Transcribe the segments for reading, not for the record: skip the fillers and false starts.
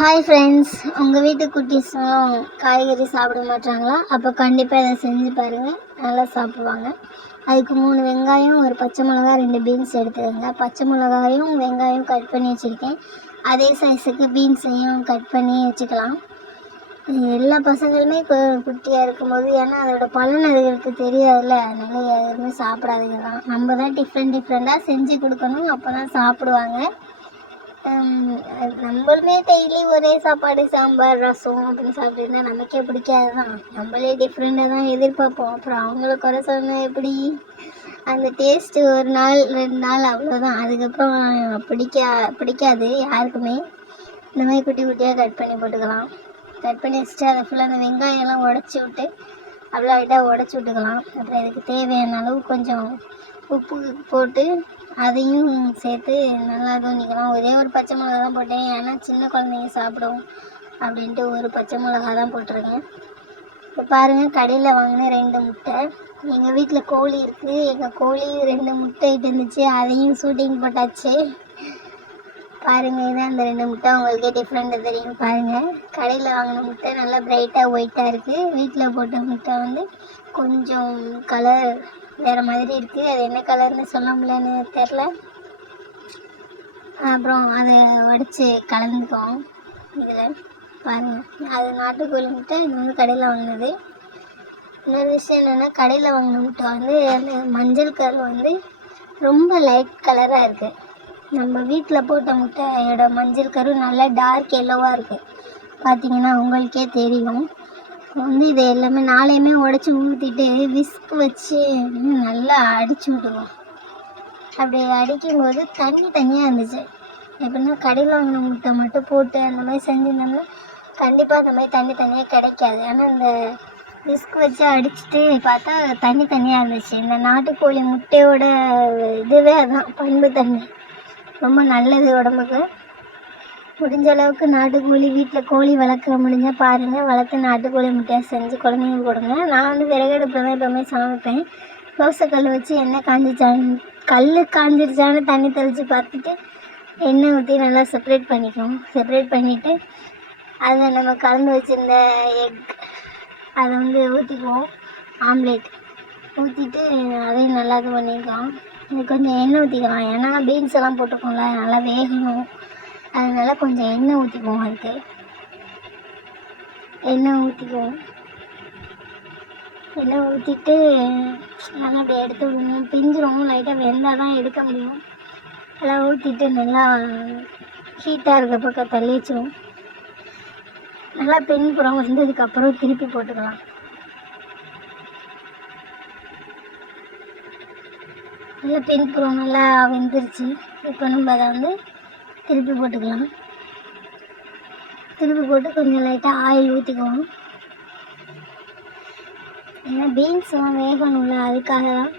Hi friends, உங்கள் வீட்டு குட்டீஸும் காய்கறி சாப்பிட மாட்டாங்களா? அப்போ கண்டிப்பாக இதை செஞ்சு பாருங்கள், நல்லா சாப்பிடுவாங்க. அதுக்கு 3 வெங்காயம், ஒரு பச்சை மிளகா, 2 பீன்ஸ் எடுத்துக்கோங்க. பச்சை மிளகாயும் வெங்காயம் கட் பண்ணி வச்சுருக்கேன். அதே சைஸுக்கு பீன்ஸையும் கட் பண்ணி வச்சுக்கலாம். எல்லா பசங்களுமே குட்டியாக இருக்கும்போது, ஏன்னா அதோட பலன் அதுகளுக்கு தெரியாதுல்ல, அதனால் எதுவுமே சாப்பிடாதுங்க தான். நம்ம தான் டிஃப்ரெண்ட்டாக செஞ்சு கொடுக்கணும், அப்போ தான் சாப்பிடுவாங்க. நம்மளுமே டெய்லி ஒரே சாப்பாடு, சாம்பார், ரசம் அப்படின்னு சாப்பிட்டுருந்தா நமக்கே பிடிக்காது தான். நம்மளே டிஃப்ரெண்ட்டாக தான் எதிர்பார்ப்போம். அப்புறம் அவங்கள குறை சொன்னால் எப்படி? அந்த டேஸ்ட்டு ஒரு நாள் 2 நாள் அவ்வளோதான். அதுக்கப்புறம் பிடிக்காது யாருக்குமே. இந்த மாதிரி குட்டி குட்டியாக கட் பண்ணி போட்டுக்கலாம். கட் பண்ணி வச்சுட்டு அதை ஃபுல்லாக அந்த வெங்காயம்லாம் உடச்சி விட்டு அவ்வளோ லைட்டாக உடச்சி விட்டுக்கலாம். அப்புறம் இதுக்கு தேவையான அளவு கொஞ்சம் உப்பு போட்டு அதையும் சேர்த்து நல்லா தூண்டிக்கலாம். ஒரே ஒரு பச்சை மிளகா தான் போட்டேன், ஏன்னா சின்ன குழந்தைங்க சாப்பிடும் அப்படின்ட்டு ஒரு பச்சை மிளகா தான் போட்டிருக்கேன். இப்போ பாருங்கள், கடையில் வாங்கின 2 முட்டை. எங்கள் வீட்டில் கோழி இருக்குது, எங்கள் கோழி 2 முட்டை இட்டு இருந்துச்சு, அதையும் ஷூட்டிங் போட்டாச்சு. பாருங்கள், இதான் அந்த 2 முட்டை. உங்களுக்கே டிஃப்ரெண்ட்டு தெரியும் பாருங்கள். கடையில் வாங்கின முட்டை நல்லா பிரைட்டாக ஒயிட்டாக இருக்குது. வீட்டில் போட்ட முட்டை வந்து கொஞ்சம் கலர் வேறு மாதிரி இருக்குது. அது என்ன கலர்னு சொல்ல முடியலன்னு தெரில. அப்புறம் அதை உடச்சி கலந்துக்குவோம் இதில். பாருங்கள், அது நாட்டுக்கோழி முட்டை, இது வந்து கடையில் வாங்கினது. இன்னொரு விஷயம் என்னென்னா, கடையில் வாங்கின முட்டை வந்து அந்த மஞ்சள் கலர் வந்து ரொம்ப லைட் கலராக இருக்குது. நம்ம வீட்டில் போட்ட முட்டையோட மஞ்சள் கரு நல்லா டார்க் எல்லோவாக இருக்குது. பார்த்திங்கன்னா உங்களுக்கே தெரியும். வந்து இதை எல்லாமே நாளையுமே உடச்சி ஊற்றிட்டு விஸ்க் வச்சு நல்லா அடித்து விட்டுருவோம். அப்படி அடிக்கும்போது தனியாக இருந்துச்சு. எப்படின்னா கடையில் வாங்கின முட்டை மட்டும் போட்டு அந்த மாதிரி செஞ்சுருந்தோம்னா கண்டிப்பாக அந்த மாதிரி தனியாக கிடைக்காது. ஆனால் இந்த விஸ்க் வச்சு அடிச்சுட்டு பார்த்தா தனியாக இருந்துச்சு. இந்த நாட்டுக்கோழி முட்டையோட இதுவே அதுதான், பண்புத்தன்மை ரொம்ப நல்லது உடம்புக்கு. முடிஞ்ச அளவுக்கு நாட்டுக்கோழி, வீட்டில் கோழி வளர்க்க முடிஞ்சால் பாருங்கள், வளர்த்து நாட்டுக்கோழி முட்டையாக செஞ்சு குழந்தைங்களுக்கு கொடுங்க. நான் வந்து விறகடுப்பில் தான் எப்போவுமே சமைப்பேன். தோசைக்கல் வச்சு எண்ணெய் காஞ்சிருச்சான்னு தண்ணி தெளித்து பார்த்துட்டு எண்ணெய் ஊற்றி நல்லா செப்பரேட் பண்ணிக்குவோம். செப்பரேட் பண்ணிவிட்டு அதை நம்ம கலந்து வச்சுருந்த எக் அதை வந்து ஊற்றிக்குவோம். ஆம்லேட் ஊற்றிட்டு அதையும் நல்லா இது பண்ணிக்குவோம். இது கொஞ்சம் எண்ணெய் ஊற்றிக்கலாம், ஏன்னா பீன்ஸ் எல்லாம் போட்டுக்கோங்கள, நல்லா வேகணும். அதனால் கொஞ்சம் எண்ணெய் ஊற்றிக்குவோம். அதுக்கு எண்ணெய் ஊற்றிட்டு நல்லா அப்படி எடுத்து விடணும். பிஞ்சிரும், லைட்டாக வெந்தால் தான் எடுக்க முடியும். எல்லாம் ஊற்றிட்டு நல்லா ஹீட்டாக இருக்க பக்கம் தள்ளி வச்சிடும். நல்லா பின்புறம் வந்ததுக்கப்புறம் திருப்பி போட்டுக்கலாம். நல்லா பின்புறம் நல்லா வெந்துருச்சு. இப்போ நம்ம அதை வந்து திருப்பி போட்டுக்கலாம். திருப்பி போட்டு கொஞ்சம் லைட்டாக ஆயில் ஊற்றிக்குவோம். ஏன்னா பீன்ஸ்லாம் வேகணும்ல, அதுக்காக தான்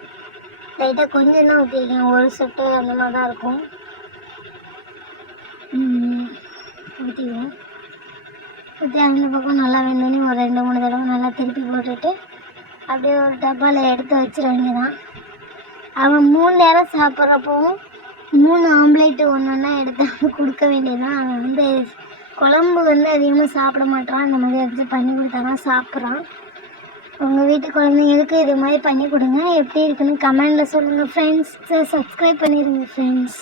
லைட்டாக கொஞ்சம் தான் ஊற்றிருக்கேன். ஒரு சொட்டு அந்த மாதிரி தான் இருக்கும். ஊற்றிக்குவோம். ஊற்றி அந்த பக்கம் நல்லா வெந்தோடனே ஒரு 2-3 தடவை நல்லா திருப்பி போட்டுட்டு அப்படியே ஒரு டப்பாவில் எடுத்து வச்சிட வேண்டியதான். அவன் 3 நேரம் சாப்பிட்றப்பவும் 3 ஆம்லேட்டு ஒன்றா எடுத்து கொடுக்க வேண்டியதான். அவன் வந்து குழம்பு வந்து அதிகமாக சாப்பிட மாட்டான். இந்த மாதிரி எடுத்து பண்ணி கொடுத்தானா சாப்பிட்றான். உங்கள் வீட்டு குழந்தைங்களுக்கு இது மாதிரி பண்ணி கொடுங்க. எப்படி இருக்குன்னு கமெண்டில் சொல்லுங்கள் ஃப்ரெண்ட்ஸ். சப்ஸ்கிரைப் பண்ணிடுங்க ஃப்ரெண்ட்ஸ்.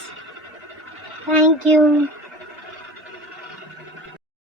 தேங்க்யூ.